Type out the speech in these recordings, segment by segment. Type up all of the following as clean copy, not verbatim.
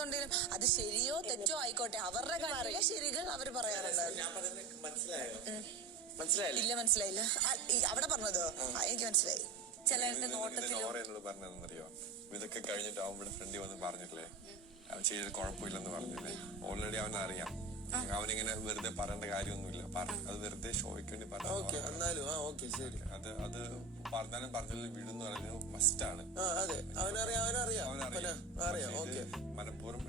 എന്തുണ്ടെങ്കിലും അത് ശരിയോ തെറ്റോ ആയിക്കോട്ടെ, അവരുടെ കാര്യത്തിലെ ശരികൾ അവര് പറയാറുണ്ടായിരുന്നു. ഇല്ല, മനസ്സിലായില്ല. അവിടെ പറഞ്ഞതോ? എനിക്ക് മനസ്സിലായി. ചിലരുടെ നോട്ടത്തിലോ പറഞ്ഞതെന്നറിയോ, ഇതൊക്കെ കഴിഞ്ഞിട്ട് അവൻ ഇവിടെ ഫ്രണ്ടി വന്ന് പറഞ്ഞിട്ടില്ലേ, അവൻ ചെയ്തത് കുഴപ്പമില്ലെന്ന് പറഞ്ഞില്ലേ. ഓൾറെഡി അവനറിയാം, അവനിങ്ങനെ വെറുതെ പറയേണ്ട കാര്യമൊന്നുമില്ല. അത് വെറുതെ ഷോയ്ക്ക് വേണ്ടി പറഞ്ഞു. അത് പറഞ്ഞാലും പറഞ്ഞാലും വിടുന്ന് പറയുന്നത് മസ്റ്റാണ്. മനപ്പൂർവ്വം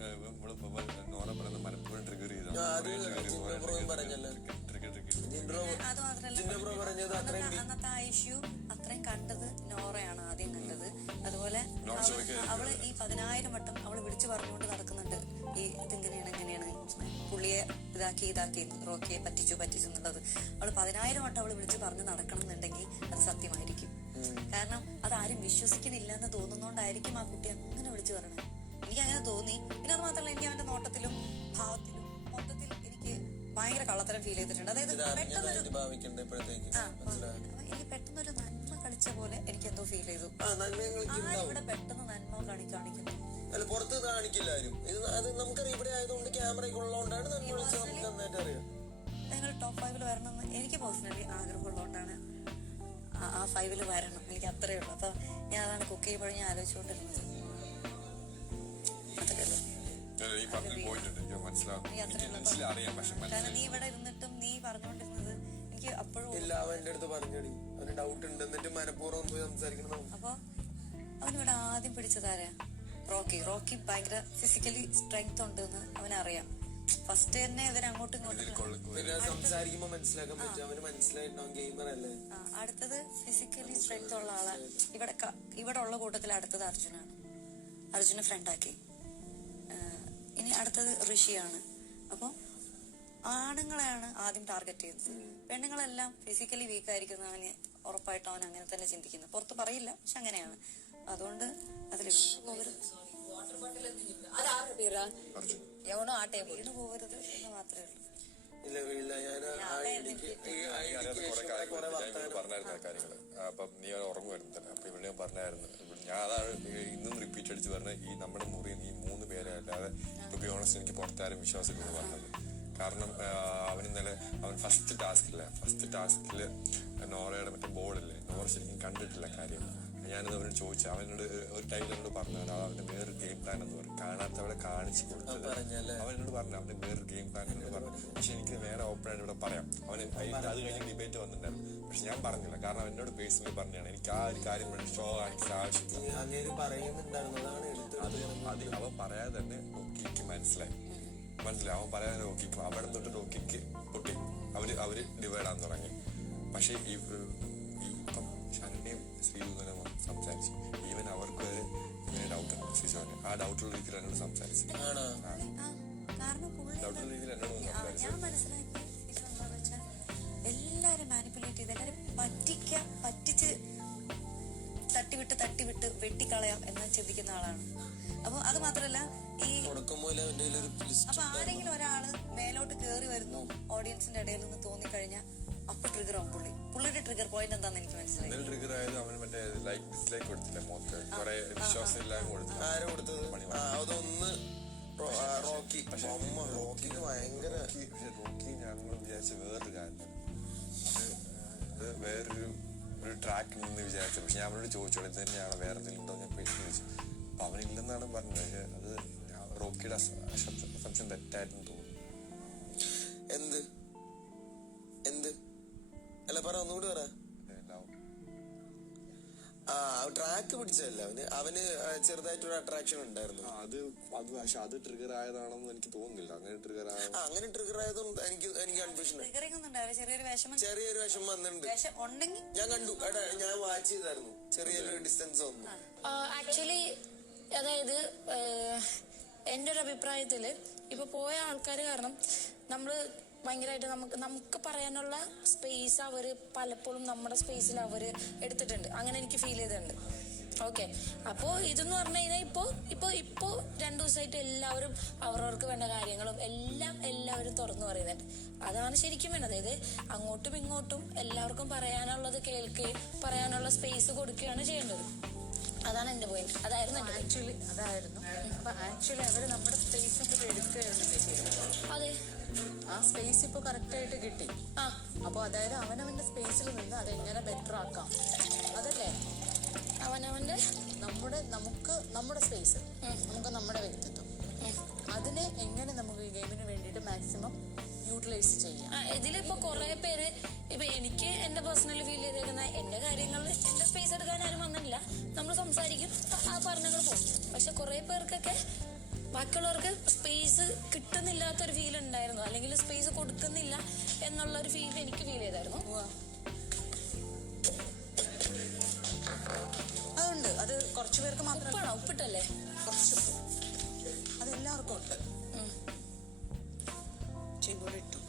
നോറ പറയുന്നത് മനപ്പൂർവ്വം ട്രിഗർ ചെയ്തു. അന്നത്തെ ആ ഇഷ്യൂ അത്രയും കണ്ടത് നോറയാണ് ആദ്യം കണ്ടത്. അതുപോലെ അവള് ഈ 10,000 വട്ടം അവള് വിളിച്ചു പറഞ്ഞുകൊണ്ട് നടക്കുന്നുണ്ട്, ഈ ഇതെങ്ങനെയാണ് പുള്ളിയെ ഇതാക്കി റോക്കിയെ പറ്റിച്ചു എന്നുള്ളത്. അവള് 10,000 വട്ടം അവള് വിളിച്ച് പറഞ്ഞ് നടക്കണം എന്നുണ്ടെങ്കിൽ അത് സത്യമായിരിക്കും. കാരണം അതാരും വിശ്വസിക്കുന്നില്ല എന്ന് തോന്നുന്നോണ്ടായിരിക്കും ആ കുട്ടി അങ്ങനെ വിളിച്ചു പറയണത്. എനിക്ക് അങ്ങനെ തോന്നി. പിന്നെ അത് മാത്രമല്ല, എനിക്ക് അവന്റെ നോട്ടത്തിലും ഭാവത്തിലും മൊത്തത്തിൽ എനിക്ക് ഭയങ്കര കള്ളത്തരം ഫീൽ ചെയ്തിട്ടുണ്ട്. അതായത് എനിക്ക് പെട്ടെന്നൊരു നന്മ കളിച്ച പോലെ എനിക്ക് എന്തോ ഫീൽ ചെയ്തു. ഇവിടെ പെട്ടെന്ന് നന്മ കാണിക്കുന്നു. അല്ല, പുറത്ത് കാണിക്കില്ല ആരും. അത് നമുക്കറിയാം, ഇവിടെ ആയതുകൊണ്ട് ക്യാമറയൊക്കെ ഉള്ളതുകൊണ്ടാണ് നന്നായിട്ട് അറിയാം. നിങ്ങൾ ടോപ്പ് 5 വരണമെന്ന് എനിക്ക് പേഴ്സണലി ആഗ്രഹമുള്ളതുകൊണ്ടാണ് ആ 5 വരണം. എനിക്ക് അത്രയേ ഉള്ളൂ. അപ്പൊ ഞാൻ അതാണ് കുക്ക് ചെയ്യുമ്പോഴും ഞാൻ ആലോചിച്ചുകൊണ്ടിരുന്നത്. കാരണം നീ ഇവിടെ ഇരുന്നിട്ടും നീ പറഞ്ഞുകൊണ്ടിരുന്നത് എനിക്ക് അപ്പോഴും എന്റെ അടുത്ത് പറഞ്ഞടി, അവന് ഡൗട്ട് ഉണ്ട്, എന്നിട്ട് മനഃപൂർവ്വം പോയി സംസാരിക്കണം. അപ്പൊ അവനിവിടെ ആദ്യം പിടിച്ചതാരാ? റോക്കി ഭയങ്കര ഫിസിക്കലി സ്ട്രെങ്ത് ഉണ്ടെന്ന് അവനറിയാം. ഫസ്റ്റ് തന്നെ ഇവർ അങ്ങോട്ടും ഇങ്ങോട്ടും സംസാരിക്കുമ്പോ മനസ്സിലാക്കാൻ പറ്റും, അവന് മനസ്സിലായിട്ടുണ്ടാവും, ഗെയിമർ അല്ലേ. അടുത്തത് ഫിസിക്കലി സ്ട്രെങ്ത് ഉള്ള ആളാണ്. ഇവിടെ ഉള്ള കൂട്ടത്തിൽ അടുത്തത് അർജുനെ ഫ്രണ്ടാക്കി. ഇനി അടുത്തത് ഋഷിയാണ്. അപ്പൊ ആണുങ്ങളെയാണ് ആദ്യം ടാർഗറ്റ് ചെയ്യുന്നത്. പെണ്ണുങ്ങളെല്ലാം ഫിസിക്കലി വീക്കായിരിക്കുന്നവന് ഉറപ്പായിട്ടും അവൻ അങ്ങനെ തന്നെ ചിന്തിക്കുന്നത്. പുറത്ത് പറയില്ല, പക്ഷെ അങ്ങനെയാണ്. അതുകൊണ്ട് അതിൽ പോകരുത്, എവണോ ആട്ടെ വീണ് പോകരുത് എന്ന് മാത്രമേ ഉള്ളൂ. പറഞ്ഞായിരുന്നു കാര്യങ്ങള്. അപ്പം നീ ഉറങ്ങുമായിരുന്നു തന്നെ. അപ്പൊ ഇവിടെ ഞാൻ പറഞ്ഞായിരുന്നു, ഞാൻ അതാണ് ഇന്നും റിപ്പീറ്റ് അടിച്ച് പറഞ്ഞത്, ഈ നമ്മുടെ മുറി ഈ 3 പേരെ അല്ലാതെ ടു ബി ഓണസ്റ്റ് എനിക്ക് പുറത്താരും വിശ്വാസമില്ലെന്ന് പറഞ്ഞത്. കാരണം അവൻ ഫസ്റ്റ് ടാസ്കില് നോറയുടെ മറ്റേ ബോർഡില്ലേ, നോറ ശരിക്കും കണ്ടിട്ടില്ല കാര്യം. ഞാനത് അവനോട് ചോദിച്ചു. അവനോട് ഒരു ടൈമിൽ എന്നോട് പറഞ്ഞു, അവന്റെ വേറൊരു ഗെയിം പ്ലാൻ എന്ന് പറയും, കാണാത്തവളെ കാണിച്ചു കൊടുത്തത്. അവനോട് പറഞ്ഞു അവന്റെ വേറൊരു ഗെയിം പ്ലാൻ എന്ന് പറഞ്ഞു. പക്ഷെ എനിക്ക് വേറെ ഓപ്പണായിട്ട് ഇവിടെ പറയാം. അവന് അത് കഴിഞ്ഞ് ഡിബേറ്റ് വന്നിട്ടുണ്ടായിരുന്നു. പക്ഷെ ഞാൻ പറഞ്ഞില്ല, കാരണം എന്നോട് പേഴ്സണലി പറഞ്ഞാണ് എനിക്ക് ആ ഒരു കാര്യം ഷോ കാണിക്കാൻ ആവശ്യമില്ല. അത് അവൻ പറയാതെ തന്നെ റോക്കിക്ക് മനസ്സിലായി. അവൻ പറയാതെ റോക്കിക്ക് അവിടെ തൊട്ട് റോക്കിക്ക് പൊട്ടി. അവര് ഡിവൈഡാൻ തുടങ്ങി. പക്ഷെ ഇപ്പം ശരണ്യം ശ്രീധുനും സംസാരിച്ചു. ഈവൻ അവർക്ക് ഇങ്ങനെ ഡൗട്ട് ഉണ്ട് സിജോന്. ആ ഡൗട്ടുള്ള രീതിയിൽ എന്നോട് സംസാരിച്ചു. ഡൗട്ടുള്ള രീതിയിൽ എന്നോട് സംസാരിച്ചു. ഞാൻ മനസ്സിലാക്കിയ എന്താന്ന് വെച്ചാൽ എല്ലാരും മാനിപ്പുലേറ്റ് ചെയ്ത് എല്ലാരും പറ്റിച്ച് തട്ടിവിട്ട് വെട്ടിക്കളയാം എന്ന് ചിന്തിക്കുന്ന ആളാണ്. അപ്പൊ അത് മാത്രല്ല, അപ്പൊ ആരെങ്കിലും ഒരാള് മേലോട്ട് കേറി വരുന്നു ഓഡിയൻസിന്റെ ഇടയിൽ നിന്ന് തോന്നിക്കഴിഞ്ഞാൽ അപ്പൊ ട്രിഗർ ആവും. പുള്ളിയുടെ ട്രിഗർ പോയിന്റ് എന്താന്ന് എനിക്ക് മനസ്സിലായി. ട്രിഗർ ആയത് അവൻ മറ്റേ ലൈക്ക് ഡിസ്ലൈക്ക് കൊടുത്തില്ല, കുറെ വിശ്വാസം കൊടുത്തില്ല. ആരെ കൊടുത്തത്? അതൊന്ന് റോക്കി. റോക്കിക്ക് ഭയങ്കര. റോക്കി ഞങ്ങൾ വിചാരിച്ച വേറൊരു കാര്യം, അത് വേറൊരു ട്രാക്കിൽ നിന്ന് വിചാരിച്ചു. പക്ഷെ ഞാൻ അവനോട് ചോദിച്ചോളൂ ഇത് തന്നെയാണ് വേറെ എന്തെങ്കിലും ഉണ്ടോ ഞാൻ പേശി ചോദിച്ചു. അപ്പൊ അവനില്ലെന്നാണ് പറഞ്ഞത്. അത് റോക്കിയുടെ അസംപ്ഷൻ തെറ്റായിരുന്നു തോന്നുന്നു. എന്ത് അല്ല, പറ, ഒന്നുകൂടി പറ. ട്രാക്ക് പിടിച്ചതല്ല അവന് ചെറുതായിട്ടൊരു അട്രാക്ഷൻ ഉണ്ടായിരുന്നു. പക്ഷെ അത് ട്രിഗർ ആയതാണെന്ന് എനിക്ക് തോന്നുന്നില്ല. അങ്ങനെ ട്രിഗർ ആയതുകൊണ്ട് എനിക്ക് കൺഫ്യൂഷൻ. ചെറിയൊരു വിഷമം വന്നിട്ടുണ്ട്. ഞാൻ കണ്ടു, ഞാൻ വാച്ച് ചെയ്തായിരുന്നു. ചെറിയൊരു ഡിസ്റ്റൻസ് വന്നു. ആക്ച്വലി അതായത് എന്റെ ഒരു അഭിപ്രായത്തില് ഇപ്പൊ പോയ ആൾക്കാര് കാരണം നമ്മള് ഭയങ്കരമായിട്ട് നമുക്ക് പറയാനുള്ള സ്പേസ് അവര് പലപ്പോഴും നമ്മുടെ സ്പേസിൽ അവര് എടുത്തിട്ടുണ്ട്. അങ്ങനെ എനിക്ക് ഫീൽ ചെയ്തിട്ടുണ്ട്. ഓക്കെ, അപ്പോ ഇതെന്ന് പറഞ്ഞു കഴിഞ്ഞാൽ ഇപ്പൊ 2 ദിവസമായിട്ട് എല്ലാവരും അവരവർക്ക് വേണ്ട കാര്യങ്ങളും എല്ലാവരും തുറന്നു പറയുന്നുണ്ട്. അതാണ് ശരിക്കും വേണ്ടത്. അതായത് അങ്ങോട്ടും ഇങ്ങോട്ടും എല്ലാവർക്കും പറയാനുള്ളത് കേൾക്കുകയും പറയാനുള്ള സ്പേസ് കൊടുക്കുകയാണ് ചെയ്യേണ്ടത്. അതാണ് എന്റെ പോയിന്റ്. അതായിരുന്നു ആക്ച്വലി അവര് നമ്മുടെ കിടക്കുകയായിരുന്നു. അതെ. ആ സ്പേസ് ഇപ്പൊ കറക്റ്റ് ആയിട്ട് കിട്ടി. ആ അപ്പൊ അതായത് അവനവന്റെ സ്പേസിൽ നിന്ന് അതെങ്ങനെ ബെറ്റർ ആക്കാം, അതല്ലേ അവനവന്റെ നമ്മുടെ സ്പേസ്, നമുക്ക് നമ്മുടെ വ്യക്തിത്വം, അതിനെ എങ്ങനെ നമുക്ക് ഈ ഗെയിമിന് വേണ്ടിയിട്ട് മാക്സിമം യൂട്ടിലൈസ് ചെയ്യാം. ഇതിലിപ്പോ കുറെ പേര് ഇപ്പൊ എനിക്ക് എന്റെ പേഴ്സണലി ഫീൽ ചെയ്തേക്കുന്ന എന്റെ കാര്യങ്ങളിൽ എന്റെ സ്പേസ് എടുക്കാൻ ആരും വന്നില്ല. നമ്മൾ സംസാരിക്കും, ആ പറഞ്ഞങ്ങൾ പോകും. പക്ഷെ കുറെ പേർക്കൊക്കെ ബാക്കിയുള്ളവർക്ക് സ്പേസ് കിട്ടുന്നില്ലാത്തൊരു ഫീൽ ഉണ്ടായിരുന്നു, അല്ലെങ്കിൽ സ്പേസ് കൊടുക്കുന്നില്ല എന്നുള്ളൊരു ഫീൽ എനിക്ക് ഫീൽ ചെയ്തായിരുന്നു. അതുണ്ട്, അത് കുറച്ചു പേർക്ക് മാത്രം. ഉപ്പാണോ? ഉപ്പിട്ടല്ലേ? കുറച്ച് അതെല്ലാവർക്കും ഉണ്ട്. ചെയ്തോടെ ഇട്ടു.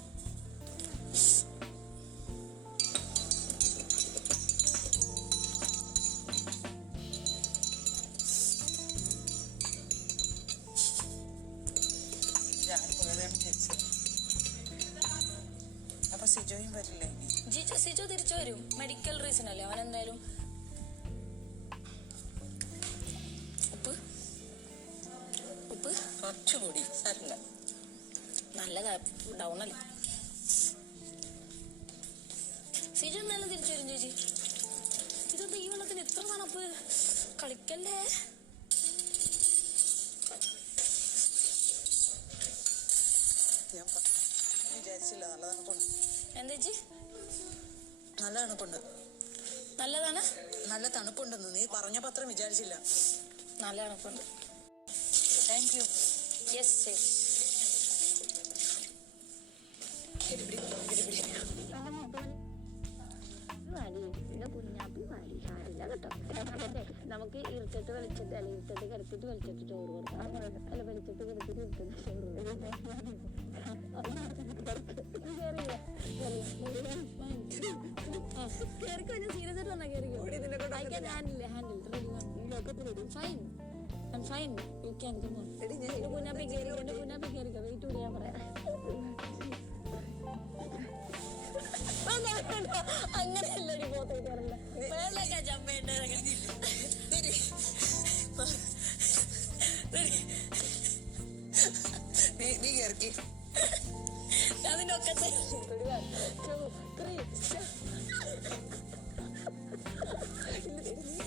അപ്പൊ സിജോയും വരില്ലേ ഇനി? സിജോ തിരിച്ചു വരും. മെഡിക്കൽ റീസൺ അല്ലേ അവൻ. എന്തായാലും ഉപ്പ് കുറച്ചുകൂടി സാരില്ല. നല്ലതാ, ഡൗൺ അല്ലേ. സിജു എന്തായാലും തിരിച്ചു വരും ചേച്ചി. ഇതെന്താ ഈ വെള്ളത്തിന് ഇത്ര തണുപ്പ്? കളിക്കല്ലേ. ഞാൻ വിചാരിച്ചില്ല. നല്ല തണുപ്പുണ്ട്. എന്താ ചേച്ചി? നല്ല തണുപ്പുണ്ട്. നല്ലതാണ്. നല്ല തണുപ്പുണ്ടെന്ന് നീ പറഞ്ഞപ്പോ അത്ര വിചാരിച്ചില്ല. നല്ല തണുപ്പുണ്ട്. Thank you. യെസ് ചേച്ചി. നമുക്ക് ഇരുട്ടിട്ട് വെളിച്ചിട്ട് അല്ല ഇരുട്ടിട്ട് കിടത്തിട്ട് വെളിച്ചിട്ട് ചോറ് കൊടുക്കാം. അല്ല വെളിച്ചിട്ട് കിടത്തിട്ട് ഇരുട്ടിട്ട് ചോറ് കൊടുക്കാം. കേറിക്കോ. ഞാൻ സീരിയസ് ആയിട്ട് പറഞ്ഞാ കേറിക്കോ. I can handle. Fine. I'm fine. You can come on. Kunjappi കേറിക്കോ. വെയിറ്റ് കൂടി ഞാൻ പറയാം. അങ്ങനെയല്ലടി പോത്തേക്ക് പറഞ്ഞ വേളൊക്കെ ചമ്മേണ്ട. നീ കേറിക്കി. അതിന്റെ ഒക്കെ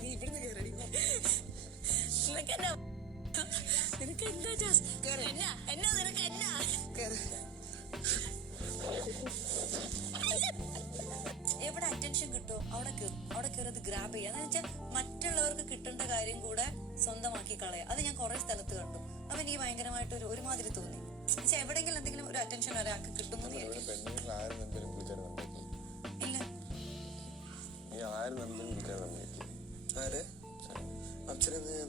നീ ഇവിടുന്ന് കേറടി. നിനക്ക് എന്താ എന്നാ നിനക്ക് എന്നാ എവിടെ അറ്റൻഷൻ കിട്ടുമോ അവിടെ കയറി ഗ്രാബ് ചെയ്യുക. എന്ന് വെച്ചാൽ മറ്റുള്ളവർക്ക് കിട്ടേണ്ട കാര്യം കൂടെ സ്വന്തമാക്കി കളയുക. അത് ഞാൻ കുറെ സ്ഥലത്ത് കണ്ടു. അപ്പൊ എനിക്ക് ഭയങ്കരമായിട്ട് ഒരുമാതിരി തോന്നി. പക്ഷെ എവിടെയെങ്കിലും എന്തെങ്കിലും ഒരു അറ്റൻഷൻ ഒരാൾക്ക് കിട്ടുന്നു ഇല്ല.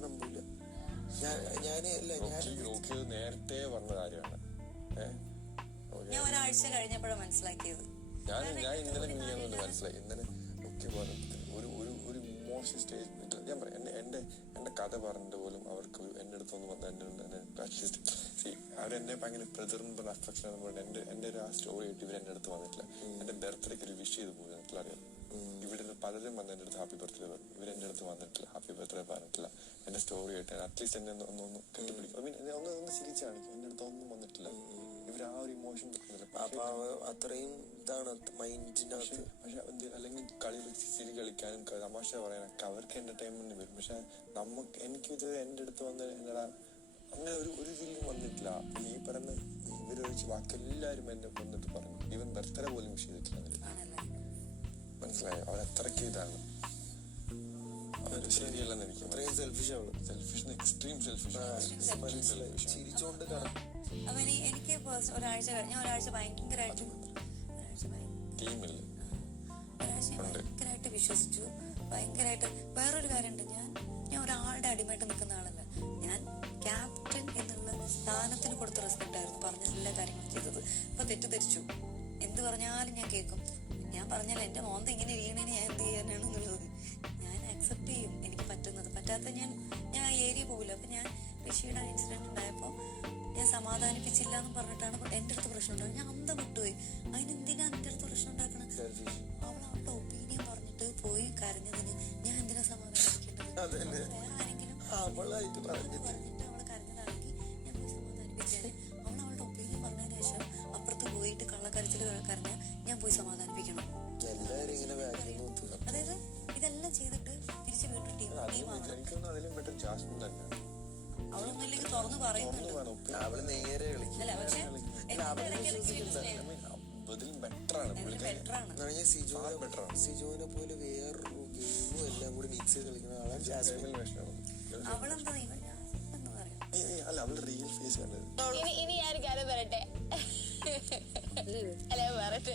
നമ്പൂല. നേരത്തെ പറഞ്ഞ കാര്യമാണ്. ഞാൻ ഒരാഴ്ച കഴിഞ്ഞപ്പോഴാണ് മനസ്സിലാക്കിയത്. ഞാൻ ഇന്നലെ മിനിയാന്ന് മനസ്സിലായി. ഇന്നലെ ഒക്കെ ഒരു ഇമോഷൻ സ്റ്റേജ്. ഞാൻ പറയാം, എന്റെ കഥ പറഞ്ഞിട്ട് പോലും അവർക്ക് എന്റെ അടുത്തൊന്ന് വന്ന് എന്റെ അറ്റ്ലീസ്റ്റ് അവരെന്നെ ഭയങ്കര ബ്രദറിന് അഫെക്ഷൻ എന്റെ ഒരു ആ സ്റ്റോറി ആയിട്ട് ഇവർ എന്റെ അടുത്ത് വന്നിട്ടില്ല. എന്റെ ബർത്ത്ഡേക്ക് ഒരു വിഷ് ചെയ്ത് പോയി. അറിയാം, ഇവിടെ പലരും വന്ന് എന്റെ അടുത്ത് ഹാപ്പി ബർത്ത്ഡേ പറഞ്ഞു. ഇവരെന്റെ അടുത്ത് വന്നിട്ടില്ല, ഹാപ്പി ബർത്ത്ഡേ പറഞ്ഞിട്ടില്ല. എന്റെ സ്റ്റോറി ആയിട്ട് അറ്റ്ലീസ്റ്റ് എന്നെ ഒന്ന് കെട്ടിപ്പിടിക്കും, ഒന്ന് ചിരിച്ചു കാണിക്കും. എന്റെ അടുത്ത് ഒന്നും വന്നിട്ടില്ല. ഇവർ ആ ഒരു ഇമോഷൻ അത്രയും ഇതാണ് മൈൻഡിനകത്ത്. പക്ഷെ അല്ലെങ്കിൽ ചിരി കളിക്കാനും തമാശ പറയാനൊക്കെ അവർക്ക് എന്റർടൈൻമെന്റ് വരും. പക്ഷെ എനിക്കിത് എന്റെ അടുത്ത് വന്ന് എന്നടാ അങ്ങനെ ഒരു ഫീലിംഗ് വന്നിട്ടില്ല. ഈ പറഞ്ഞ ഇവരൊഴിച്ച് ബാക്കി എല്ലാവരും എന്നെ വന്നിട്ട് പറഞ്ഞു. ഈവൻ ബർത്ത്ഡേ പോലും വിഷ് ചെയ്തിട്ടില്ല. മനസ്സിലായോ? അവരത്രയ്ക്ക് ഇതാണ്. അവര് ശരിയല്ലെന്ന് എനിക്ക്. അത്രയും സെൽഫിഷാണ്. Selfish, extreme selfish. ചിരിച്ചോണ്ട് അവന് എനിക്ക് ഒരാഴ്ച ഭയങ്കരമായിട്ട് വിശ്വസിച്ചു. ഭയങ്കരമായിട്ട് വേറൊരു കാര്യമുണ്ട്. ഞാൻ ഒരാളുടെ അടിമയായിട്ട് നിൽക്കുന്ന ആളല്ല. ഞാൻ ക്യാപ്റ്റൻ എന്നുള്ള സ്ഥാനത്തിന് കൊടുത്ത റെസ്പെക്ട് ആയിരുന്നു പറഞ്ഞ എല്ലാ കാര്യങ്ങളും ചെയ്തത്. ഇപ്പൊ തെറ്റിദ്ധരിച്ചു. എന്ത് പറഞ്ഞാലും ഞാൻ കേൾക്കും. ഞാൻ പറഞ്ഞാൽ എന്റെ മോന്ത ഇങ്ങനെ വീണേന് ഞാൻ എന്ത് ചെയ്യാനാണെന്നുള്ളത് ഞാൻ അക്സെപ്റ്റ് ചെയ്യും. എനിക്ക് പറ്റുന്നത് പറ്റാത്ത ഞാൻ ആ ഏരിയ പോകില്ല. അപ്പൊ ഞാൻ ഋഷിയുടെ ഇൻസിഡന്റ് ഉണ്ടായപ്പോ ഞാൻ സമാധാനിപ്പിച്ചില്ല എന്ന് പറഞ്ഞിട്ടാണ് എന്റെ അടുത്ത് പ്രശ്നം ഉണ്ടാകുന്നത്. ഞാൻ അന്തം വിട്ടുപോയി. അതിനെന്തിനാ എന്റെ അടുത്ത് പ്രശ്നം ഉണ്ടാക്കണത്? അവളുടെ ഒപ്പീനിയൻ പറഞ്ഞിട്ട് പോയി കരഞ്ഞതിന് ഞാൻ എന്തിനാ സമാധാനിപ്പിക്കേണ്ടത്? വേറെ ആരെങ്കിലും പറഞ്ഞിട്ട് അവള് കരഞ്ഞതാണെങ്കിൽ ഞാൻ പോയി സമാധാനിപ്പിച്ചേനെ. അവൾ അതിലും ബെറ്റർ ജാസ്മിൻ തന്നെയാണ്. അവളൊന്നും ഇല്ലെങ്കിൽ തുറന്നു പറയുന്നുണ്ട്. അവള് നേരെ കളിക്കും. അല്ല പക്ഷെ ഇതിലും ബെറ്ററാണ് സിജോനെ പോലെ വേറൊരു ഗെയിമും എല്ലാം കൂടി മിക്സ് ചെയ്ത് കളിക്കുന്ന ആളാണ് ജാസ്മിൻ. അവളെന്താ എന്ന് പറയാം. അല്ല അവളുടെ റിയൽ ഫേസ് കണ്ടത്. ഇനി ഞാൻ കാര്യം പറയട്ടെ, അല്ലെ പറയട്ടെ,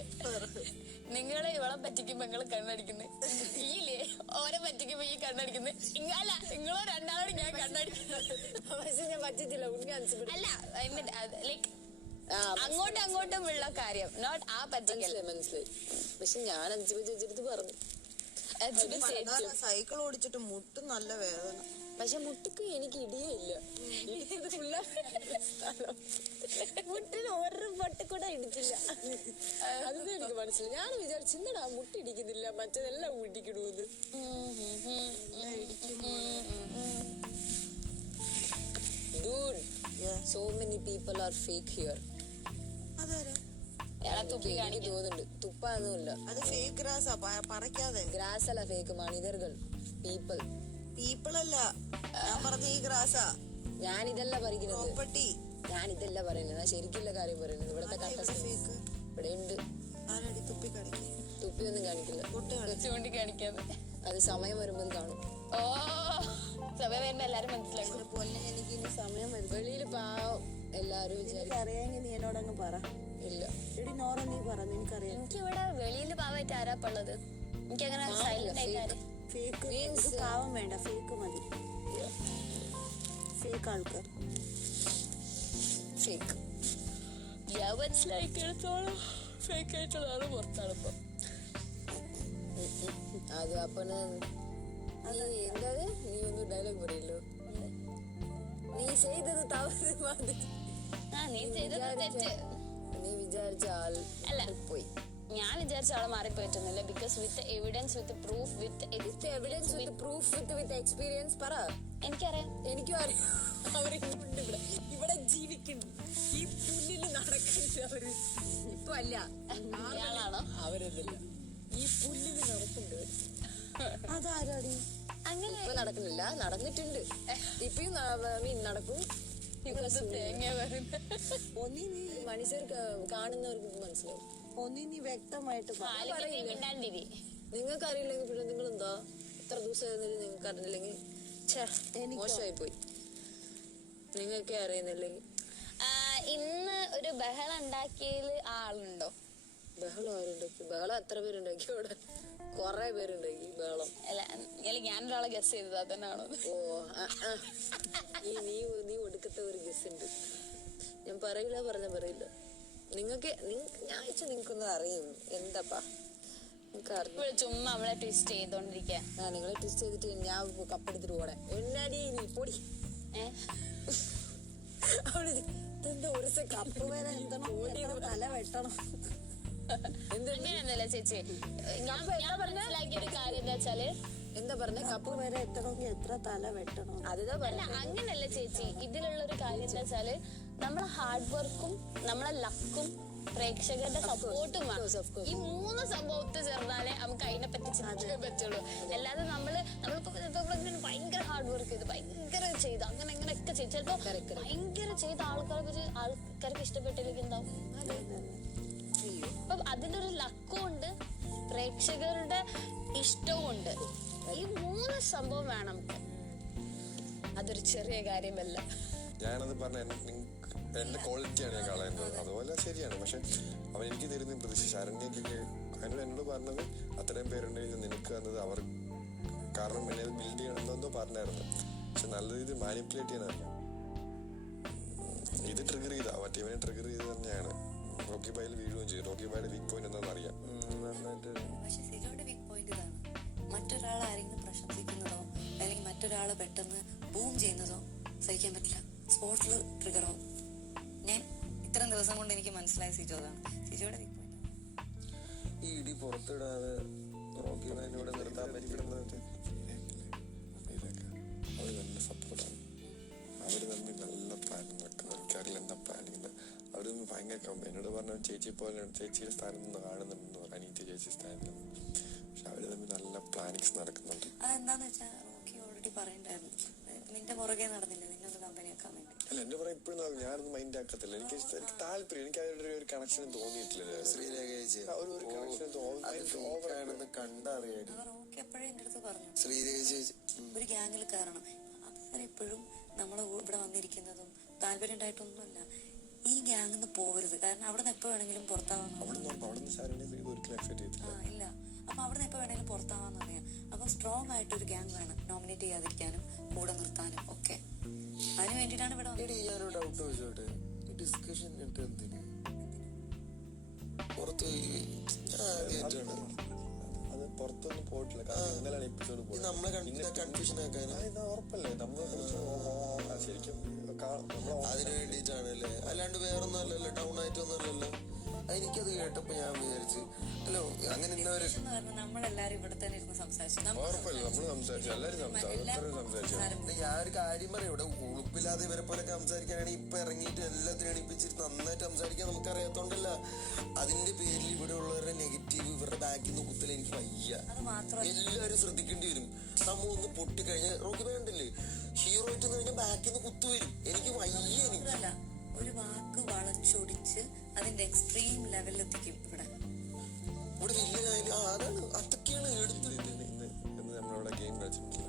നിങ്ങള് ഇവളെ പറ്റിക്കുമ്പോ നിങ്ങള് കണ്ണടിക്കുന്നു, ഈയില്ലേ ഓരെ പറ്റിക്കുമ്പോ ഈ കണ്ണടിക്കുന്നു. അല്ല നിങ്ങളോ രണ്ടാളോട് ഞാൻ കണ്ണടിക്കുന്നു. പക്ഷെ ഞാൻ പറ്റത്തില്ല. അല്ല ലൈക്ക് അങ്ങോട്ടും ഉള്ള കാര്യം, നോട്ട് ആ പറ്റിക്കൽ. മനസ്സിലായി. പക്ഷെ ഞാൻ അഞ്ചു ചേച്ചിട്ട് പറഞ്ഞു, സൈക്കിൾ ഓടിച്ചിട്ട് മുട്ടും നല്ല വേദന. പക്ഷെ മുട്ടിക്ക് എനിക്ക് ഇടിയില്ല. മുട്ടിന് ഒരു പൊട്ടി കൂടെ ഇടിച്ചില്ല. അതൊന്നും എനിക്ക് മനസ്സിലായി. ഞാൻ വിചാരിച്ചു ഇന്നടാ മുട്ടിടിക്കുന്നില്ല, മറ്റതെല്ലാം ഇടിക്കണൂന്ന്. Dude, so many people are fake here. എനിക്ക് തോന്നുന്നുണ്ട്. തുപ്പാന്നുമില്ല. അത് ഫേക്ക് ഗ്രാസാ, പറക്കാതെ. ഗ്രാസ് അല്ല ഫേക്ക്, മണിതர்கள். പീപ്പിൾ അല്ല ഞാൻ പറഞ്ഞ ഈ ഗ്രാസാ. ഞാനിതല്ല പറിക്കുന്നത്, പ്രോപ്പർട്ടി. ഞാനിതല്ല പറയുന്നത്, ഞാൻ ശരിക്കുള്ള കാര്യം പറയുന്നത്. ഇവിടത്തെ ഫേക്ക് ഇവിടെ ഉണ്ട്. ആരടി തുപ്പി കാണിക്കും? തുപ്പിയൊന്നും കാണിക്കില്ല, ചൂണ്ടി കാണിക്കാതെ. അത് സമയം വരുമ്പോൾ കാണും. ഓ സമയം വരുമ്പോ എല്ലാരും മനസ്സിലാക്കും. പൊന്നെ എനിക്ക് ഇനി സമയം വരും. വെളിയിൽ പാവം എല്ലാരും വിചാരിക്കും. അറിയാമെങ്കിൽ നീ എന്നോടങ്ങ് പറ. ഇല്ല എടി നോറ നീ പറ, നിനക്കറിയാം. എനിക്കിവിടെ വെളിയിൽ പാവായിട്ട് ആരാപ്പുള്ളത്? എനിക്കങ്ങനെ സൈലന്റ് ആയിട്ട് ഫേക്ക് മീൻസ് പാവം വേണ്ട, ഫേക്ക് മതി. ഫേക്ക് ആൾക്കാർ, ഫേക്ക്. ഞാൻ മനസ്സിലാക്കിയെടുത്തോളം ഫേക്ക് ആയിട്ടുള്ള ആള് പുറത്താണ് ഇപ്പൊ. അത് അപ്പന് എന്താ നീ ഒന്നും ഡയലോഗ് പറയല്ലോ. നീ ചെയ്തത് തവറ് മതി. നീ ചെയ്തത് തെറ്റ്. നീ വിചാരിച്ച ആൾ അല്ല പോയി. ഞാൻ വിചാരിച്ച ആളെ മാറിപ്പോയിട്ടൊന്നുമില്ല. Because with evidence, with proof, with evidence, with proof, with experience. പറ. എനിക്കറിയാം, എനിക്കും അറിയാം. അവരുണ്ട് ഇവിടെ ജീവിക്കുന്നു, ഈ പുല്ലില് നടക്കുന്നുണ്ട് അവര്. ഇപ്പൊ അല്ല ഇയാളാണോ? അവരതല്ല, ഈ പുല്ലില് നടക്കുന്നുണ്ട്. അതാരാടി? അങ്ങനെ ഇപ്പൊ നടക്കുന്നില്ല, നടന്നിട്ടുണ്ട്. ഇപ്പയും നടക്കും. തേങ്ങ വരുന്നത് ഒന്നി നീ മനുഷ്യർ കാണുന്നവർക്ക് മനസ്സിലാവും. ഒന്നി നീ വ്യക്തമായിട്ട് മിണ്ടാണ്ടിരി. നിങ്ങൾക്ക് അറിയില്ലെങ്കിൽ പിന്നെ നിങ്ങൾ എന്താ ഇത്ര ദിവസം നിങ്ങൾക്ക് അറിഞ്ഞില്ലെങ്കിൽ മോശമായി പോയി. നിങ്ങൾക്ക് അറിയുന്നില്ലെങ്കിൽ ഇന്ന് ഒരു ബഹളം ഉണ്ടാക്കിയതിൽ ആളുണ്ടോ? ബഹളം ആരുണ്ടാക്കി? ബഹളം എത്ര പേരുണ്ടാക്കി? അവിടെ കൊറേ പേരുണ്ടാക്കി ബഹളം. അല്ല ഞാനൊരാളെ ഗസ് ചെയ്തത് അതന്നാണോ? ഓ നീ ഒടുക്കത്തെ ഒരു ഗസ് ഉണ്ട്. ഞാൻ പറയില്ല. നിങ്ങൾക്ക് ഞാൻ വെച്ചാൽ നിങ്ങൾക്കൊന്നും അറിയും. എന്താപ്പാ നിങ്ങൾക്ക് അറിഞ്ഞു. ചുമ്മാ അവളെ ട്വിസ്റ്റ് ചെയ്തോണ്ടിരിക്ക. നിങ്ങളെ ട്വിസ്റ്റ് ചെയ്തിട്ട് ഞാൻ കപ്പെടുത്തിട്ട് പോണേ. എന്നാടി നീ പൊടി. അവള് എന്താ ഒരു കപ്പ് വരെ തല വെട്ടണം. അങ്ങനെയൊന്നുമില്ല ചേച്ചി. ഞാൻ മനസ്സിലാക്കിയ ഒരു കാര്യം എന്താ വെച്ചാല്, എന്താ പറഞ്ഞ കപ്പ് വരെ എത്തണമെങ്കിൽ എത്ര തല വെട്ടണം? അതിതാ അല്ല അങ്ങനല്ല ചേച്ചി. ഇതിലുള്ള ഒരു കാര്യം എന്താ വെച്ചാല്, നമ്മളെ ഹാർഡ് വർക്കും നമ്മളെ ലക്കും പ്രേക്ഷകരുടെ സപ്പോർട്ടും വേണം. ഈ മൂന്ന് സംഭവത്തെ ചേർന്നാലേ നമുക്ക് അതിനെ പറ്റി ചിന്തിക്കാൻ പറ്റുള്ളൂ. അല്ലാതെ നമ്മളിപ്പോ ഭയങ്കര ഹാർഡ് വർക്ക് ചെയ്ത് ഭയങ്കര ചെയ്ത് അങ്ങനെയൊക്കെ ചെയ്ത് ചിലപ്പോ ഭയങ്കര ചെയ്ത ആൾക്കാർക്ക് ഇഷ്ടപ്പെട്ടില്ലെങ്കിൽ എന്താവും? അപ്പൊ അതിലൊരു ലക്കും ഉണ്ട്, പ്രേക്ഷകരുടെ ഇഷ്ടവും ഉണ്ട്. ഈ മൂന്ന് സംഭവം വേണം നമുക്ക്. അതൊരു ചെറിയ കാര്യമല്ല. ഞാനത് പറഞ്ഞ എന്റെ ക്വാളിറ്റിയാണ് ഞാൻ കളയുന്നത്. അതുപോലെ ശരിയാണ്. പക്ഷെ അവൻ എനിക്ക് തരുന്ന പ്രതീക്ഷ ശരണ്യൊക്കെ എന്നോട് പറഞ്ഞത് അത്രയും പേരുണ്ടെങ്കിൽ നിനക്ക് തന്നത് അവർ കാരണം എന്നെ ബിൽഡ് ചെയ്യണമെന്നോ പറഞ്ഞായിരുന്നു. പക്ഷെ നല്ല രീതിയിൽ മാനിപ്പുലേറ്റ് ചെയ്യാനല്ല. ഇത് ട്രിഗർ ചെയ്താ മറ്റേവനെ ട്രിഗർ ചെയ്ത് തന്നെയാണ്. റോക്കി ബായിൽ വീഴുകയും ചെയ്തു. റോക്കി ബായുടെ വീക്ക് പോയിന്റ് എന്താണെന്ന് അറിയാം. പക്ഷെ സിജോയുടെ വീക്ക് പോയിന്റ് ഇതാണ്. മറ്റൊരാൾ ആരെങ്കിലും പ്രശംസിക്കുന്നതോ അല്ലെങ്കിൽ മറ്റൊരാള് പെട്ടെന്ന് ബൂം ചെയ്യുന്നതോ സഹിക്കാൻ പറ്റില്ല. സ്പോർട്സിൽ ട്രിഗറാവും. ഞാൻ ഇത്രയും ദിവസം കൊണ്ട് എനിക്ക് മനസ്സിലായ സിജോ അതാണ്. സിജോയുടെ വീക്ക് പോയിന്റ് ഈ ഇടി പുറത്തിടാതെ റോക്കി ബായിലൂടെ നിർത്താൻ പറ്റിയിടുന്നത്. അവര് നല്ല സപ്പോർട്ടാണ്. അവര് തമ്മിൽ നല്ല പ്ലാനിങ് വെക്കുന്നത്. എനിക്കറിയില്ല എന്താ പ്ലാനിങ്. അവര് ഭയങ്കര എന്നോട് പറഞ്ഞ ചേച്ചിയെ പോലെ ചേച്ചിയുടെ സ്ഥാനത്ത് നിന്ന് കാണുന്നുണ്ടെന്ന് പറഞ്ഞു. അനീറ്റ ചേച്ചി സ്ഥാനത്ത് നിന്ന്. പക്ഷെ അവര് തമ്മിൽ നല്ല പ്ലാനിങ്സ് നടക്കുന്നുണ്ട്. അതെന്താന്ന് വെച്ചാൽ റോക്കി ഓൾറെഡി ആദ്യം പറയണ്ടായിരുന്നു. നിന്റെ പുറകെ നടന്നില്ല, നിന്നെ ഒന്ന് കമ്പനിയാക്കാൻ വേണ്ടി. അല്ല എന്റെ പറയാം ഇപ്പോഴും ഞാനൊന്നും മൈൻഡ് ആക്കത്തില്ല. എനിക്ക് താല്പര്യം, എനിക്ക് അതിന്റെ ഒരു കണക്ഷൻ തോന്നിയിട്ടില്ല. ശ്രീരേഖ ഒരു കണക്ഷൻ തോന്നുന്നു കണ്ടറിയാടി. അവർ ഓക്കെ എപ്പോഴും എന്റെ അടുത്ത് പറഞ്ഞു ശ്രീരേഖ ചേച്ചി ഒരു ഗ്യാങ്ങിൽ കയറണം. അതുവരെ എപ്പോഴും നമ്മളെ ഇവിടെ വന്നിരിക്കുന്നതും താല്പര്യം ഉണ്ടായിട്ടൊന്നുമല്ല. ഈ ഗ്യാങ്ങിൽ നിന്ന് പോവരുത്, കാരണം അവിടെ നിന്ന് എപ്പോ വേണമെങ്കിലും പുറത്താവാൻ ഇല്ല. അപ്പൊ അവിടെ നിന്ന് എപ്പോ വേണമെങ്കിലും പുറത്താവാന്ന് പറയാം. അപ്പൊ സ്ട്രോങ് ആയിട്ട് ഒരു ഗ്യാങ് വേണം, നോമിനേറ്റ് ചെയ്യാതിരിക്കാനും കൂടെ നിർത്താനും ഒക്കെ. അതിന് വേണ്ടിയിട്ടാണ് ഇവിടെ വന്നത്. ഞാനൊരു ഡൗട്ട് ചോദിച്ചോട്ടെ, ഈ ഡിസ്കഷൻ എന്തിന് പുറത്ത് അത് പുറത്തൊന്നും പോയിട്ടില്ല. ഇന്നലെ എപ്പിസോഡ് പോയി നമ്മളെ കൺഫ്യൂഷൻ ആക്കാൻ ഉറപ്പല്ലേ നമ്മൾ ശരിക്കും അതിന് വേണ്ടിയിട്ടാണല്ലേ, അല്ലാണ്ട് വേറൊന്നും അല്ലല്ലോ, ഡൗൺ ആയിട്ടൊന്നും അല്ലല്ലോ. എനിക്കത് കേട്ടപ്പോ ഞാൻ വിചാരിച്ചു ഹലോ അങ്ങനെ നമ്മളെല്ലാരും ഇവിടെ തന്നെ ഇരുന്ന് സംസാരിച്ചു. ഞാൻ ഒരു കാര്യം പറയാം, ഇവിടെ ഉളുപ്പില്ലാതെ ഇവരെ പോലൊക്കെ സംസാരിക്കാനാണ് ഇപ്പൊ ഇറങ്ങിയിട്ട് എല്ലാത്തിനും എണീപ്പിച്ചിട്ട് നന്നായിട്ട് സംസാരിക്കാൻ നമുക്കറിയാത്തോണ്ടല്ല. അതിന്റെ പേരിൽ ഇവിടെ ഉള്ളവരുടെ നെഗറ്റീവ് ഇവരുടെ ബാക്കിൽ നിന്ന് കുത്തൽ എനിക്ക് വയ്യ. എല്ലാവരും ശ്രദ്ധിക്കേണ്ടി വരും. നമ്മ ഒന്ന് പൊട്ടിക്കഴിഞ്ഞാൽ റോക്കി വേണ്ടല്ലേ, ഹീറോ ആയിട്ട് കഴിഞ്ഞാൽ ബാക്കിൽ നിന്ന് കുത്തു വരും. എനിക്ക് വയ്യ. എനിക്ക് ഒരു വാക്ക് വളച്ചൊടിച്ച് അതിന്റെ എക്സ്ട്രീം ലെവലിലെത്തിക്കും ഇവിടെ വില്ലനായാലും. അതാണ് അതൊക്കെയാണ് എടുത്തത്. ഇന്ന് നമ്മളിവിടെ ഗെയിം കളിച്ചിട്ടില്ല.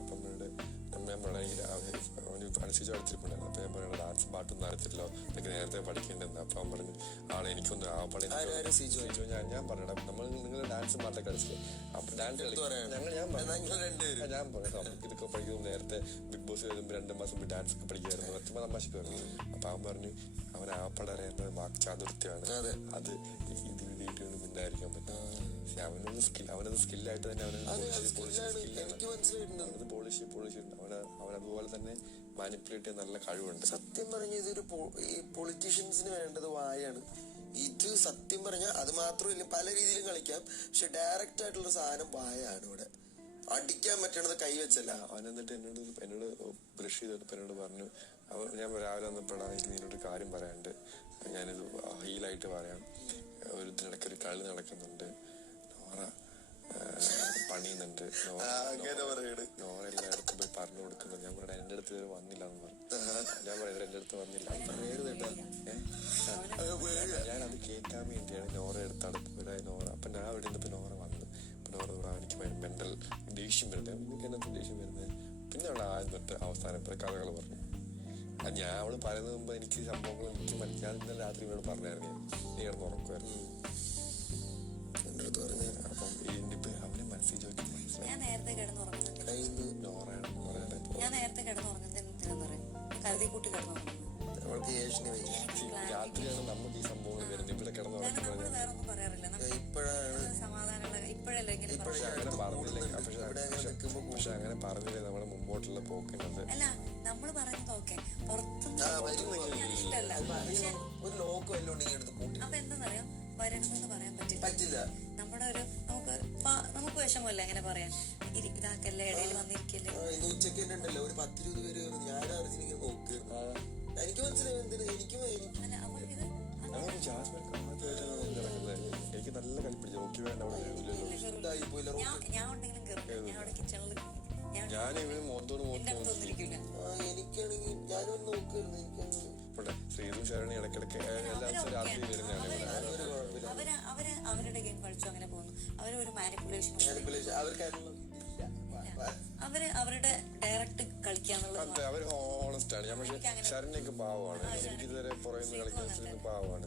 അപ്പം അനുസരിച്ച് കളിച്ചിട്ടുണ്ടായിരുന്നു. അപ്പൊ ഞാൻ പറയുന്നത് ഡാൻസ് പാട്ടൊന്നും അറിയത്തില്ലോ, ഇതൊക്കെ നേരത്തെ പഠിക്കേണ്ടെന്ന്. അപ്പൊ അവൻ പറഞ്ഞു ആളെ എനിക്കൊന്നും ഞാൻ പറഞ്ഞ നിങ്ങൾ ഡാൻസ് പാട്ടൊക്കെ കളിച്ചില്ലേ, അപ്പൊ ഡാൻസ് ഞാൻ പറയാം ഇതൊക്കെ പഠിക്കുമ്പോൾ നേരത്തെ ബിഗ് ബോസ് വരുമ്പോൾ 2 മാസം മുമ്പ് ഡാൻസ് ഒക്കെ പഠിക്കുമായിരുന്നു. ഒറ്റ തമാശക്ക് പറഞ്ഞു. അപ്പൊ അവൻ പറഞ്ഞു അവൻ ആപ്പട അറിയുന്നത് വാക്ക് ചാതുർത്ഥ്യമാണ്, അത് ഇത് വീട്ടിൽ ഉണ്ടായിരിക്കാൻ പറ്റും. അവനത് സ്കില്ലായിട്ട് തന്നെ അവനതുപോലെ തന്നെ മാനിപ്പുലേറ്റ് ചെയ്യാൻ നല്ല കഴിവുണ്ട്. സത്യം പറഞ്ഞ ഇതൊരു പൊളിറ്റീഷ്യൻസിന് വേണ്ടത് വായാണ്. ഇത് സത്യം പറഞ്ഞാൽ അത് മാത്രമല്ല, പല രീതിയിലും കളിക്കാം, പക്ഷെ ഡയറക്റ്റ് ആയിട്ടുള്ള സാധനം വായാണ്. ഇവിടെ അടിക്കാൻ പറ്റണത് കൈവച്ചല്ല. അവൻ എന്നിട്ട് എന്നോട് ബ്രഷ് ചെയ്തിട്ട് എന്നോട് പറഞ്ഞു, ഞാൻ രാവിലെ വന്നപ്പോഴാണ് എനിക്ക് നിന്നോട് കാര്യം പറയാനുണ്ട്, ഞാനിത് ഹീലായിട്ട് പറയാം. ഒരു ഇതിനിടയ്ക്കൊരു കളി നടക്കുന്നുണ്ട്, നോറ പണിയുന്നുണ്ട്, നോറ എല്ലായിടത്തും പോയി പറഞ്ഞു കൊടുക്കുന്നത്. ഞാൻ പറയാം എന്റെ അടുത്ത് ഇതുവരെ വന്നില്ല എന്ന് പറഞ്ഞു. ഞാൻ പറയുന്നത് എന്റെ അടുത്ത് വന്നില്ല. ഞാനത് കേൾക്കാൻ വേണ്ടിയാണ് നോറ എടുത്താണ് നോറ. അപ്പൊ ഞാൻ ഇവിടെ നിന്നിപ്പോ നോറ വന്നു. നോറ എനിക്ക് മെന്റൽ ദേഷ്യം വരുന്നത്, എനിക്ക് എന്നത്തെ ദേഷ്യം വരുന്നത്. പിന്നെ അവിടെ ആദ്യം തൊട്ട് അവസാനം കഥകൾ പറഞ്ഞു. ഞാൻ അവള് പറയുന്നതിന് മുമ്പ് എനിക്ക് സംഭവങ്ങൾ എനിക്ക് മനസ്സിലായി. ഇന്നലെ രാത്രി ഇവരോട് പറഞ്ഞായിരുന്നു, നീ കിടന്ന് ഉറക്കുമായിരുന്നു. അപ്പം ഇനിയിപ്പോ അവനെ മനസ്സിൽ ചോദിക്കും മനസ്സിലായി. ഞാൻ നേരത്തെ കിടന്നുറങ്ങുന്നത് എന്തിനാന്ന് പറയാം, കരുതി കൂട്ടി കിടന്നുറങ്ങുന്നത് രാത്രിയാണ് നമുക്ക് ഈ സംഭവങ്ങൾ വരുന്നത്. ഇവിടെ കിടന്നുറങ്ങുന്നത് വേറെ ഒന്നും പറയാറില്ല, സമാധാനമുള്ള ഇപ്പോഴല്ലേ ഇങ്ങനെ. പക്ഷെ അങ്ങനെ പറഞ്ഞില്ലേ നമ്മുടെ മുമ്പോട്ടുള്ള പോക്കിനത്. അല്ല നമ്മള് പറയുന്നത് ഓക്കെ, പുറത്തുനിന്ന് ഇഷ്ടമല്ല. പക്ഷെ അപ്പൊ എന്താന്നറിയാം, വരണമെന്ന് പറയാൻ പറ്റില്ല. നമ്മുടെ ഒരു നമുക്ക് വിഷമല്ല എങ്ങനെ പറയാൻ, ഇതാക്കല്ലേ ഇടയിൽ വന്നിരിക്കല്ലേ. ഉച്ചക്ക് തന്നെ ഉണ്ടല്ലോ ഒരു 10-20 പേര് ഞാനറിഞ്ഞിങ്ങനെ നോക്കിയിരുന്നു. എനിക്ക് മനസ്സിലായി എന്തിനാ എനിക്ക് എനിക്ക് നല്ല കളിപ്പിടിച്ചു. നോക്കി വേണ്ട ഞാൻ ഉണ്ടെങ്കിലും കയറും. ഞാൻ അവിടെ കിച്ചണിൽ ഞാൻ ഇവന് മോത്തോട് എനിക്കാണെങ്കിൽ ഞാനും നോക്കിയിരുന്നു. ശ്രീതു ശരണി ഇടയ്ക്കിടയ്ക്ക് രാത്രി വരുന്നതാണ്. അവരുടെ ഗെയിം കളിച്ചു അങ്ങനെ പോകുന്നു. അവരൊരു മാനിപ്പുലേഷൻ, അവരുടെ ഡയറക്റ്റ് കളിക്കാന്നുള്ളത്. അവര് ഓണസ്റ്റ് ആണ്. ഞാൻ പക്ഷെ ശരണ്യൊക്കെ പാവമാണ്. എനിക്ക് ഇതുവരെ പുറയുന്ന കളിക്കുന്ന പാവമാണ്.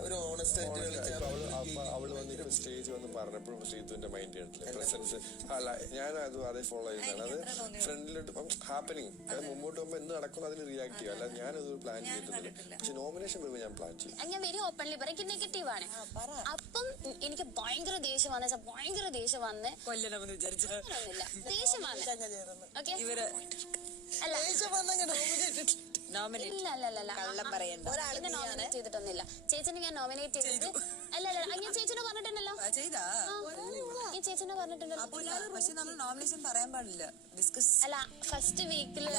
അവര് ഓണസ്റ്റ് ആയിട്ട് അവള് വന്നിട്ട് സ്റ്റേജ് വന്ന് പറഞ്ഞപ്പോഴും ശ്രീതുവിന്റെ മൈൻഡ് കണ്ടില്ല, പ്രസൻസ്. അല്ല ഞാൻ അതേ ഫോളോ ചെയ്യുന്നതാണ്. അത് ഫ്രണ്ടിലോട്ട് ഹാപ്പനിങ് മുമ്പോട്ട് പോകുമ്പോ എന്ത് നടക്കണം അതിന് റിയാക്ട് ചെയ്യുക. അല്ല ഞാനത് പ്ലാൻ ചെയ്തിട്ടില്ല. പക്ഷെ നോമിനേഷൻ വരുമ്പോൾ ഞാൻ പ്ലാൻ ചെയ്യും. ഞാൻ വെരി ഓപ്പൺലി പറയാം, എനിക്ക് നെഗറ്റീവാണ്. അപ്പം എനിക്ക് ഭയങ്കര ദേഷ്യം വന്ന ഭയങ്കര ദേഷ്യം വന്ന് കൊല്ലണമെന്ന് വിചാരിച്ചു ദേഷ്യം വന്ന് ഓക്കെ അല്ല എന്നെ നോമിനേറ്റ് ചെയ്തിട്ടൊന്നുമില്ല. ചേച്ചിനെ ഞാൻ നോമിനേറ്റ് ചെയ്തിട്ട് അല്ല ഞാൻ ചേച്ചിനെ പറഞ്ഞിട്ടുണ്ടല്ലോ. ഈ ചേച്ചിനെ പറഞ്ഞിട്ടുണ്ടല്ലോ. പക്ഷെ നമ്മൾ നോമിനേഷൻ പറയാൻ പാടില്ല. അല്ല ഫസ്റ്റ് വീക്കില്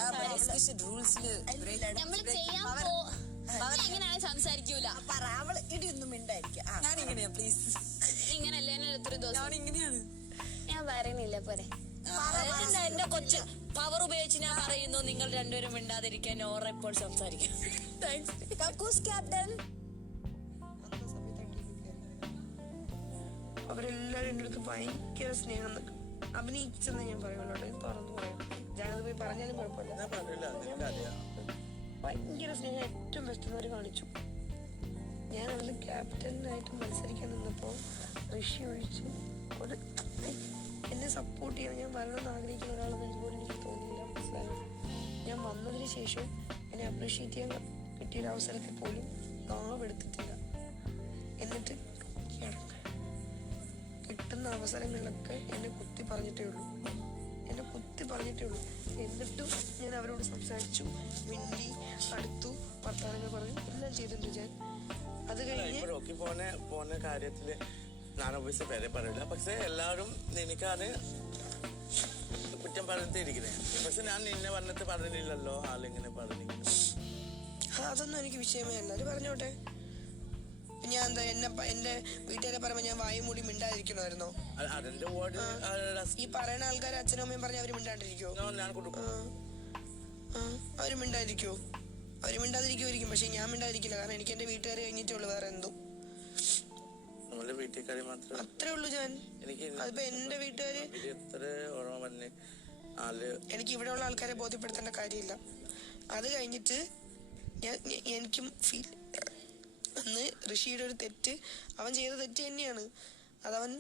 നമ്മൾ ചെയ്യാൻ എങ്ങനെയാണ് സംസാരിക്കൂല. ഇടിയൊന്നും മിണ്ടായിരിക്കും. ഞാനിങ്ങനെയാ പ്ലീസ്. ഇങ്ങനല്ലേ എത്ര ദിവസം ഇങ്ങനെയാണ്. ഞാൻ പറയുന്നില്ല പോരെ. എന്റെ കൊച്ചു പവർ ഉപയോഗിച്ച് ഞാൻ പറയുന്നു, നിങ്ങൾ രണ്ടുപേരും മിണ്ടാതിരിക്കാൻ. നോറ ഇപ്പോൾ സംസാരിക്കും. താങ്ക്സ്. കക്കൂസ് ക്യാപ്റ്റൻ. അവരെല്ലാരും എൻ്റെ അടുത്ത് ഭയങ്കര സ്നേഹം അഭിനയിച്ചെന്ന് ഞാൻ പറയുള്ളൂ. തുറന്നു പറയും, ഞാനത് പോയി പറഞ്ഞാലും കുഴപ്പമില്ല. ഭയങ്കര സ്നേഹം, ഏറ്റവും ബെസ്റ്റ് കാണിച്ചു. ഞാൻ അതിൽ ക്യാപ്റ്റനായിട്ട് മത്സരിക്കാൻ നിന്നപ്പോൾ ഋഷി ഒഴിച്ച് ഒരു എന്നെ സപ്പോർട്ട് ചെയ്യാൻ ഞാൻ വരണമെന്ന് ആഗ്രഹിക്കുന്ന ഒരാളെന്ന് ഇതുപോലെ എനിക്ക് തോന്നിയില്ല. മനസ്സിലായോ? ഞാൻ വന്നതിന് ശേഷം എന്നെ അപ്രീഷിയേറ്റ് ചെയ്യാൻ കിട്ടിയൊരു അവസരത്തിൽ പോലും നാവെടുത്തിട്ടില്ല. എന്നിട്ട് കിട്ടുന്ന അവസരങ്ങളിലൊക്കെ എന്നെ കുത്തി പറഞ്ഞിട്ടേ ഉള്ളൂ. എന്നിട്ടും ഞാൻ അവരോട് സംസാരിച്ചു, മിണ്ടി, അടുത്തു, വർത്തമാനങ്ങൾ പറഞ്ഞു, എല്ലാം ചെയ്തിട്ടുണ്ട് ഞാൻ. അത് കഴിഞ്ഞ് പോന്ന കാര്യത്തില് ഞാൻ ഒബ്വിയസ്ലി പേരെ പറയില്ല. പക്ഷെ എല്ലാവരും എനിക്കാണ് കുറ്റം പറഞ്ഞിരിക്കുന്നത്. പക്ഷെ ഞാൻ നിന്നെ വന്നിട്ട് പറഞ്ഞില്ലല്ലോ, ആളിങ്ങനെ പറഞ്ഞിരിക്കുന്നു. അതൊന്നും എനിക്ക് വിഷയമേ അല്ല. അത് പറഞ്ഞോട്ടെ. ഞാൻ എന്താ എന്റെ വീട്ടുകാരെ പറയുമ്പോ ഞാൻ വായും മൂടി മിണ്ടാതിരിക്കണമായിരുന്നോ? ഈ പറയുന്ന ആൾക്കാർ അച്ഛനും അമ്മയും പറഞ്ഞ അവര് മിണ്ടാണ്ടിരിക്കോ? അവര് മിണ്ടാതിരിക്കോ? അവര് മിണ്ടാതിരിക്കുമായിരിക്കും, പക്ഷെ ഞാൻ മിണ്ടാതിരിക്കില്ല. കാരണം എനിക്ക് എന്റെ വീട്ടുകാർ കഴിഞ്ഞിട്ടേ ഉള്ളു വേറെ എന്തോ. അത്രേ ഉള്ളൂ. ഞാൻ അതിപ്പോ എന്റെ വീട്ടുകാര് എനിക്ക് ഇവിടെ ഉള്ള ആൾക്കാരെ ബോധ്യപ്പെടുത്തേണ്ട കാര്യമില്ല. അത് കഴിഞ്ഞിട്ട് എനിക്കും ഫീൽ അന്ന് ഋഷിയുടെ ഒരു തെറ്റ്, അവൻ ചെയ്ത തെറ്റ് തന്നെയാണ്. അതവൻ